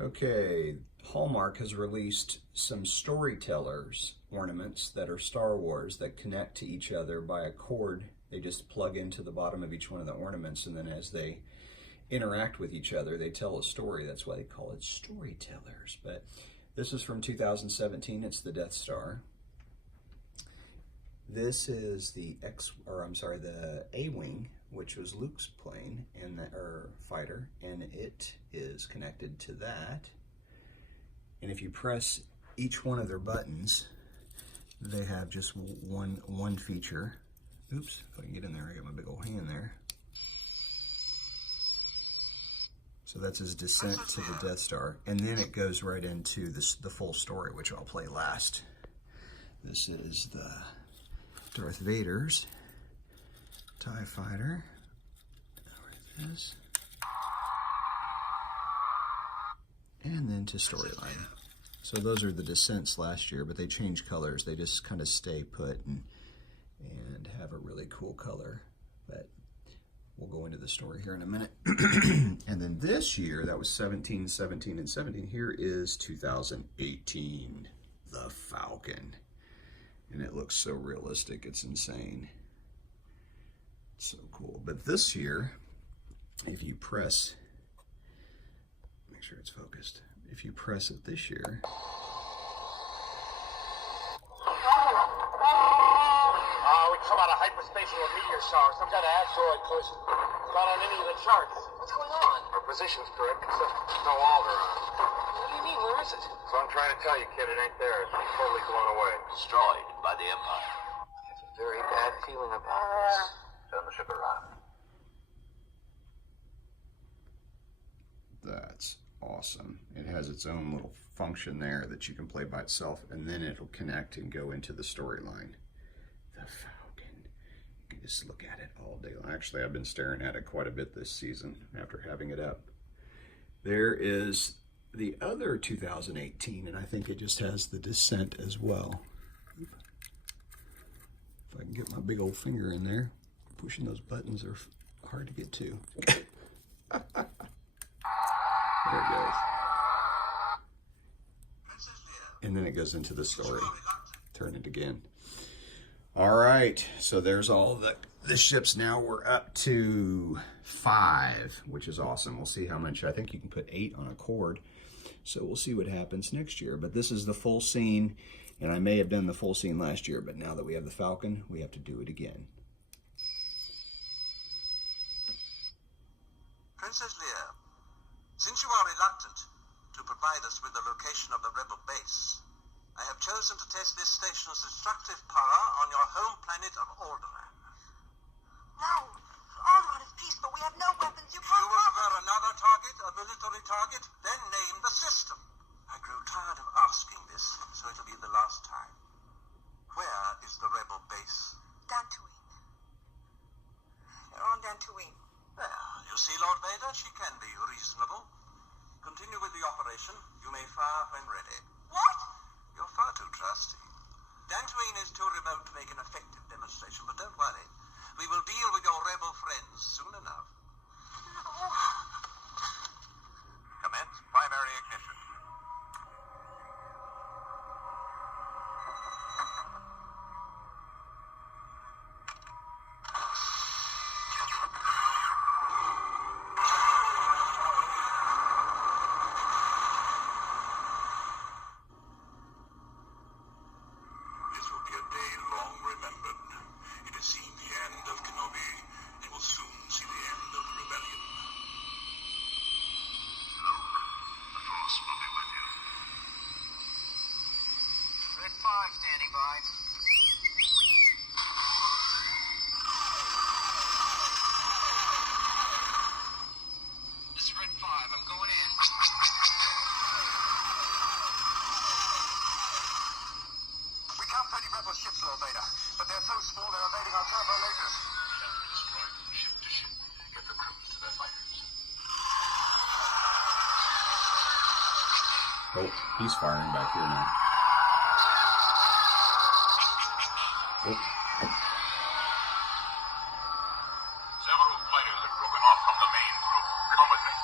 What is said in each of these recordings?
Okay, Hallmark has released some Storytellers ornaments that are Star Wars that connect to each other by a cord. They just plug into the bottom of each one of the ornaments, and then as they interact with each other, they tell a story. That's why they call it Storytellers. But this is from 2017. It's the Death Star. This is the the A-wing, which was Luke's plane and fighter, and it is connected to that. And if you press each one of their buttons, they have just one feature. Oops, if I can get in there, I got my big old hand there. So that's his descent to the Death Star, and then it goes right into the full story, which I'll play last. This is the Darth Vader's TIE Fighter. This. And then to storyline. So those are the descents last year, but they change colors. They just kind of stay put and have a really cool color. But we'll go into the story here in a minute. And then this year, that was 17, 17, and 17. Here is 2018, the Falcon. And it looks so realistic, it's insane. It's so cool. But this year, if you press, make sure it's focused. If you press it this year, we come out of hyperspace or a meteor shower, some kind of asteroid collision. It's not on any of the charts. What's going on? Our position's correct, except no Alderaan. What do you mean? Where is it? So I'm trying to tell you, kid, it ain't there. It's been totally blown away. Destroyed by the Empire. I have a very bad feeling about this. Turn the ship around. that's awesome. It has its own little function there that you can play by itself, and then it'll connect and go into the storyline. The Falcon. You can just look at it all day long. Actually, I've been staring at it quite a bit this season after having it up. There is the other 2018, and I think it just has the Descent as well. If I can get my big old finger in there. Pushing those buttons are hard to get to. There it goes. And then it goes into the story. Turn it again. All right, so there's all the ships now. We're up to 5, which is awesome. We'll see how much. I think you can put 8 on a cord. So we'll see what happens next year. But this is the full scene, and I may have done the full scene last year, but now that we have the Falcon, we have to do it again. Princess Leia, since you are reluctant to provide us with the location of the rebel base, I have chosen to test this station's destructive power on your home planet of Alderaan. No, Alderaan is peaceful. We have no weapons. You can't. You will prefer another target, a military target? Then name the system. I grow tired of asking this, so it'll be the last time. Where is the rebel base? Dantooine. You're on Dantooine. Well, you see, Lord Vader, she can be reasonable. Continue with the operation. You may fire when ready. What? You're far too trusty. Dantooine is too remote to make an effective demonstration, but don't worry. We will deal with your rebel friends soon enough. No. Commence primary ignition. This will be a day long remembered. It has seen the end of Kenobi. It will soon see the end of the rebellion. Luke, the Force will be with you. Red 5 standing by. This is Red 5. I'm going in. We count 30 rebel ships, Lord Vader, but they're so small they're evading our turbo lasers. We have to destroy them ship to ship. Get the crews to their fighters. Oh, he's firing back here now. Oh. Several fighters have broken off from the main group. Come with me.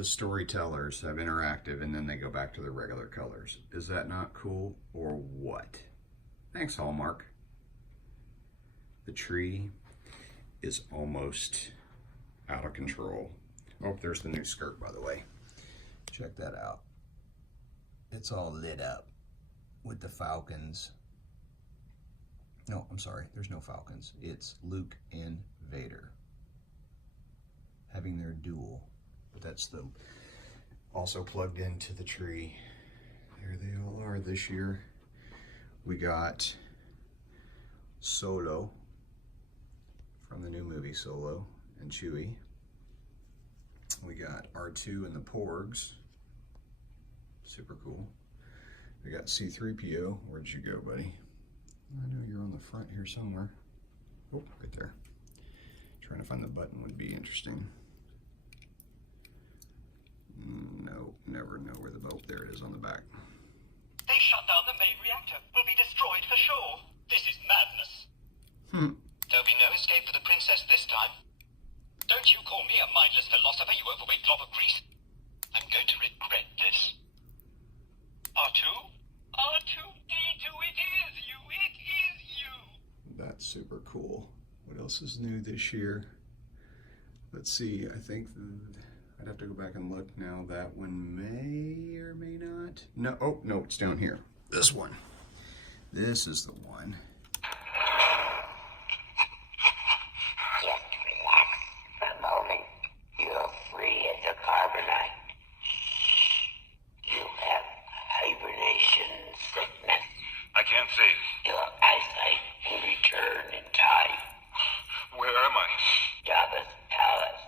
the storytellers have interactive and then they go back to their regular colors. Is that not cool or what? Thanks, Hallmark. The tree is almost out of control. Oh, there's the new skirt, by the way. Check that out. It's all lit up with the falcons. No, I'm sorry, there's no falcons. It's Luke and Vader having their duel. But that's the also plugged into the tree. There they all are this year. We got Solo from the new movie Solo and Chewie. We got R2 and the Porgs. Super cool. We got C-3PO. Where'd you go, buddy? I know you're on the front here somewhere. Oh, right there. Trying to find the button would be interesting. No, never know where the boat. There it is on the back. They shut down the main reactor. We'll be destroyed for sure. This is madness. There'll be no escape for the princess this time. Don't you call me a mindless philosopher, you overweight glob of grease. I'm going to regret this. R2? R2-D2, it is you, it is you. That's super cool. What else is new this year? Let's see, I think I'd have to go back and look now. That one may or may not. No, oh, no, it's down here. This one. This is the one. Just relax for a moment. You're free as a carbonite. You have hibernation sickness. I can't see. Your eyesight will return in time. Where am I? Jabba's palace.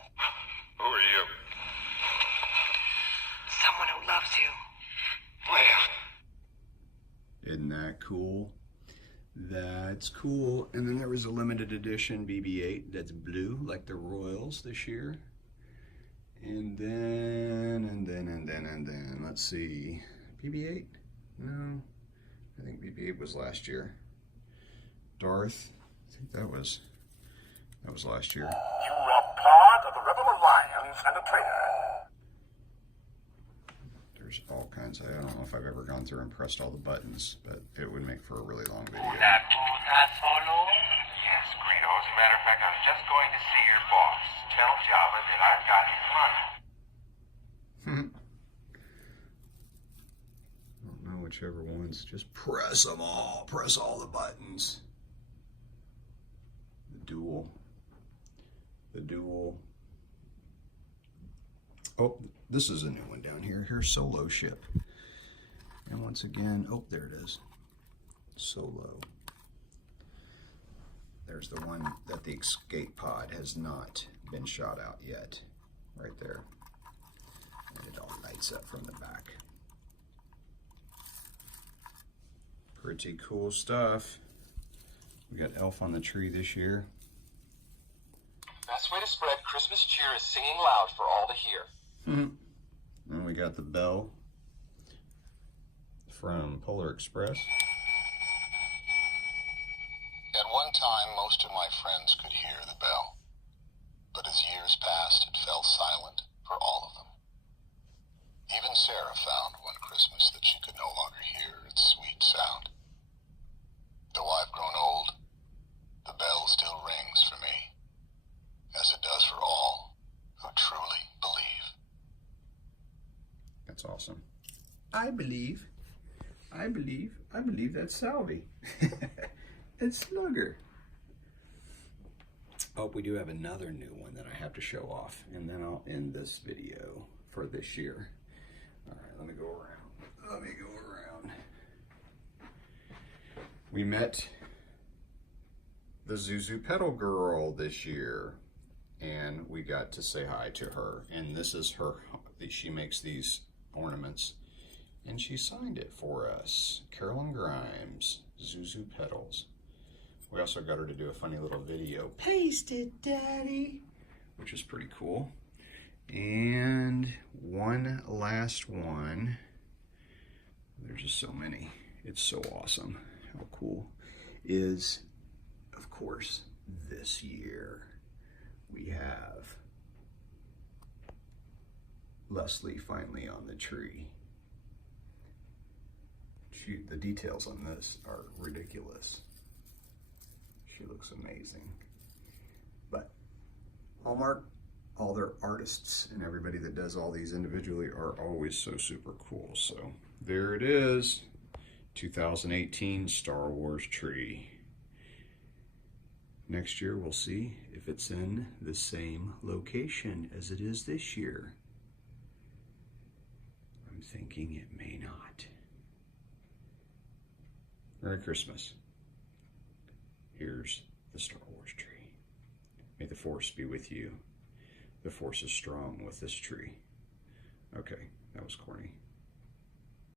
Who are you? Someone who loves you. Where? Isn't that cool? That's cool. And then there was a limited edition BB-8 that's blue, like the Royals this year. And then, let's see. BB-8? No, I think BB-8 was last year. Darth, I think that was last year. You are part of the Rebel Alliance and a traitor. There's all kinds. I don't know if I've ever gone through and pressed all the buttons, but it would make for a really long video. That Solo? Yes, Greedo. As a matter of fact, I was just going to see your boss. Tell Jabba that I've got his money. I don't know whichever ones. Just press them all. Press all the buttons. The duel. Oh, this is a new one down here. Here's Solo ship. And once again, oh, there it is. Solo. There's the one that the escape pod has not been shot out yet. Right there. And it all lights up from the back. Pretty cool stuff. We got Elf on the Tree this year. Best way to spread Christmas cheer is singing loud for all to hear. And we got the bell from Polar Express. At one time, most of my friends could hear the bell, but as years passed, it fell silent for all of them. Even Sarah found one Christmas that she could no longer hear its sweet sound. Though I've grown old, the bell still rings for me, as it does for all who truly believe. That's awesome. I believe that's Salvi. It's Slugger. Oh, we do have another new one that I have to show off, and then I'll end this video for this year. All right, let me go around. We met the Zuzu Pedal Girl this year, and we got to say hi to her. And this is her, she makes these ornaments, and she signed it for us. Carolyn Grimes, Zuzu Pedals. We also got her to do a funny little video. Paste it, Daddy, which is pretty cool. And one last one. There's just so many. It's so awesome. How cool is, of course, this year we have Leslie finally on the tree. Shoot, the details on this are ridiculous. She looks amazing. But Hallmark, all their artists and everybody that does all these individually are always so super cool. So there it is, 2018 Star Wars tree. Next year we'll see if it's in the same location as it is this year. I'm thinking it may not. Merry Christmas. Here's the Star Wars tree. May the Force be with you. The Force is strong with this tree. Okay, that was corny.